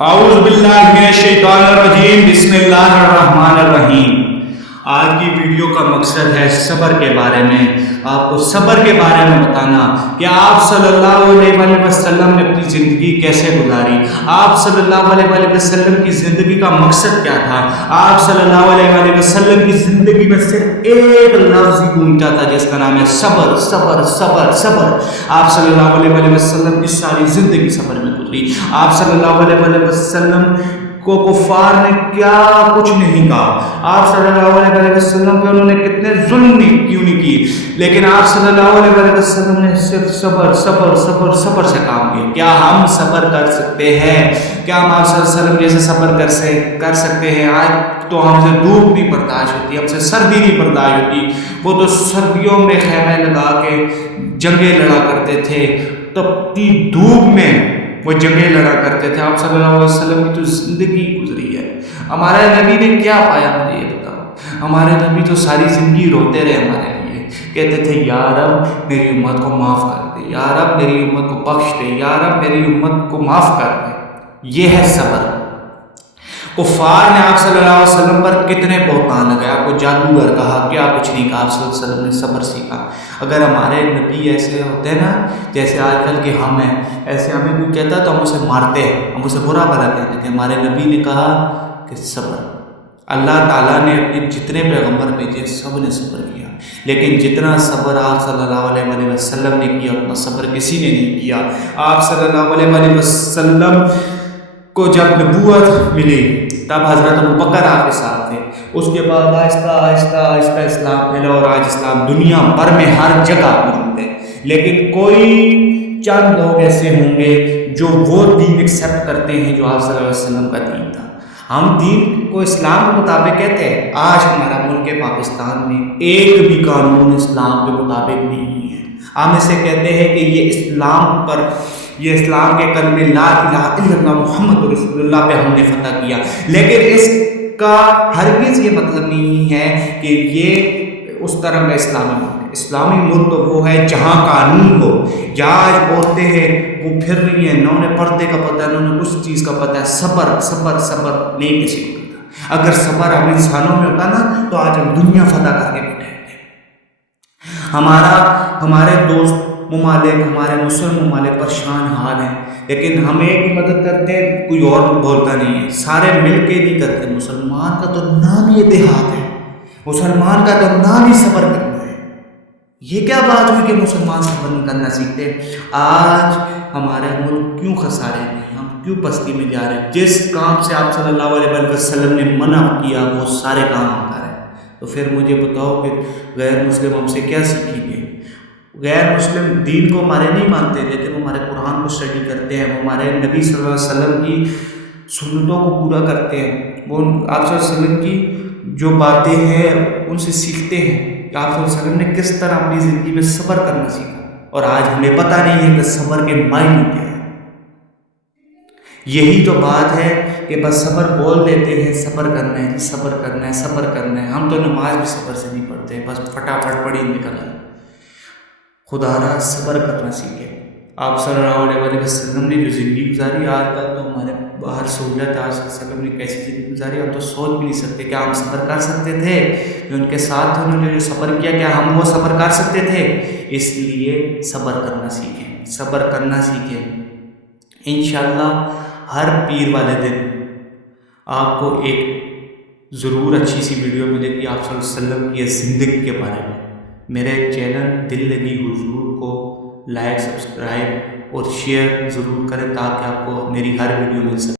اعوذ باللہ من الشیطان الرجیم بسم اللہ الرحمن الرحیم۔ آج کی ویڈیو کا مقصد ہے صبر کے بارے میں، آپ کو صبر کے بارے میں بتانا کہ آپ صلی اللہ علیہ وسلم نے اپنی زندگی کیسے گزاری، آپ صلی اللہ علیہ وسلم کی زندگی کا مقصد کیا تھا۔ آپ صلی اللہ علیہ وسلم کی زندگی میں صرف ایک لفظ ہی گونجتا تھا جس کا نام ہے صبر صبر صبر صبر۔ آپ صلی اللہ علیہ وسلم کی ساری زندگی صبر میں گزری۔ آپ صلی اللہ علیہ وسلم کو کفار نے کیا کچھ نہیں کہا، آپ صلی اللہ علیہ وسلم پہ انہوں نے کتنے ظلم کیوں نہیں کی، لیکن آپ صلی اللہ علیہ وسلم نے صرف صبر صبر صبر صبر سے کام کیا۔ کیا ہم صبر کر سکتے ہیں؟ کیا ہم آپ صلی اللہ علیہ وسلم جیسے صبر کر سکتے ہیں؟ آج تو ہم سے دھوپ نہیں برداشت ہوتی، ہم سے سردی نہیں برداشت ہوتی۔ وہ تو سردیوں میں خیمے لگا کے جنگیں لڑا کرتے تھے، تپتی دھوپ میں وہ جنگیں لڑا کرتے تھے۔ آپ صلی اللہ علیہ وسلم کی تو زندگی گزری ہے۔ ہمارے نبی نے کیا پایا، مجھے یہ بتاؤ۔ ہمارے نبی تو ساری زندگی روتے رہے ہمارے لیے، کہتے تھے یا رب میری امت کو معاف کر دے، یا رب میری امت کو بخش دے، یا رب میری امت کو معاف کر دے۔ یہ ہے صبر۔ کفار نے آپ صلی اللہ علیہ وسلم پر کتنے بہتان لگائے، آپ کو جادوگر کہا، کیا کچھ نہیں کہا۔ آپ صلی اللہ علیہ وسلم نے صبر سیکھا۔ اگر ہمارے نبی ایسے ہوتے نا جیسے آج کل کے ہم ہیں، ایسے ہمیں کوئی کہتا تو ہم اسے مارتے ہیں، ہم اسے برا بھلا کہتے ہیں۔ ہمارے نبی نے کہا کہ صبر۔ اللہ تعالیٰ نے اپنے جتنے پیغمبر بھیجے سب نے صبر کیا، لیکن جتنا صبر آپ صلی اللہ علیہ وسلم نے کیا اتنا صبر کسی نے نہیں کیا۔ آپ صلی اللہ علیہ وسلم کو جب نبوت ملی تب حضرت ابوبکر آپ کے ساتھ تھے، اس کے بعد آہستہ آہستہ آہستہ اسلام پھیلا اور آج اسلام دنیا بھر میں ہر جگہ موجود ہے۔ لیکن کوئی چند لوگ ایسے ہوں گے جو وہ دین ایکسیپٹ کرتے ہیں جو آپ صلی اللہ علیہ وسلم کا دین تھا۔ ہم دین کو اسلام کے مطابق کہتے ہیں۔ آج ہمارا ملک پاکستان میں ایک بھی قانون اسلام کے مطابق نہیں ہے۔ ہم اسے کہتے ہیں کہ یہ اسلام پر، یہ اسلام کے کلمے لا الہ الا اللہ محمد رسول اللہ پہ ہم نے فتح کیا، لیکن اس کا ہرگز یہ مطلب نہیں ہے کہ یہ اس طرح کا اسلامی ملک ہے۔ اسلامی ملک تو وہ ہے جہاں قانون ہو۔ یا آج بولتے ہیں وہ پھر رہی ہیں، نہ انہیں پردے کا پتہ ہے، نہ انہیں اس چیز کا پتہ ہے۔ صبر صبر صبر نہیں کسی کو پتہ۔ اگر صبر ہم انسانوں میں ہوتا نا تو آج ہم دنیا فتح کر کے بیٹھے ہوتے۔ ہمارے دوست ممالک، ہمارے مسلم ممالک پریشان حال ہیں، لیکن ہم ایک ہی مدد کرتے ہیں، کوئی اور بولتا نہیں ہے، سارے مل کے نہیں کرتے۔ مسلمان کا تو نام ہی اتحاد ہے، مسلمان کا تو نام ہی صبر کرنا ہے۔ یہ کیا بات ہوئی کہ مسلمان صبر نہیں کرنا سیکھتے؟ آج ہمارا ملک کیوں خسارے میں، ہم کیوں پستی میں جا رہے ہیں؟ جس کام سے آپ صلی اللہ علیہ وسلم نے منع کیا وہ سارے کام ہم کر رہے ہیں، تو پھر مجھے بتاؤ کہ غیر مسلم ہم سے کیا سیکھیں گے؟ غیر مسلم دین کو ہمارے نہیں مانتے، لیکن وہ ہمارے قرآن کو اسٹڈی کرتے ہیں، وہ ہمارے نبی صلی اللہ علیہ وسلم کی سنتوں کو پورا کرتے ہیں، وہ آپ صلی اللہ علیہ وسلم کی جو باتیں ہیں ان سے سیکھتے ہیں کہ آپ صلی اللہ علیہ وسلم نے کس طرح اپنی زندگی میں صبر کرنا سیکھا، اور آج ہمیں پتہ نہیں ہے کہ صبر کے معنی کیا ہے۔ یہی تو بات ہے کہ بس صبر بول دیتے ہیں، صبر کرنا ہے، صبر کرنا ہے، صبر کرنا ہے۔ ہم تو نماز بھی صبر سے نہیں پڑھتے، بس فٹافٹ پڑھی نکل آئے۔ خدا را صبر کرنا سیکھے۔ آپ صلی اللہ علیہ وسلم نے جو زندگی گزاری، آج کل تو ہمارے باہر سہولت، آج صلی اللہ علیہ وسلم نے کیسی زندگی گزاری ہم تو سوچ بھی نہیں سکتے۔ کیا ہم صبر کر سکتے تھے؟ جو ان کے ساتھ انہوں نے جو صبر کیا، کیا ہم وہ صبر کر سکتے تھے؟ اس لیے صبر کرنا سیکھیں، صبر کرنا سیکھیں۔ انشاءاللہ ہر پیر والے دن آپ کو ایک ضرور اچھی سی ویڈیو ملے گی آپ صلی اللہ علیہ وسلم کی زندگی کے بارے میں۔ میرے چینل دل لگی حضور کو لائک، سبسکرائب اور شیئر ضرور کریں تاکہ آپ کو میری ہر ویڈیو مل سکے۔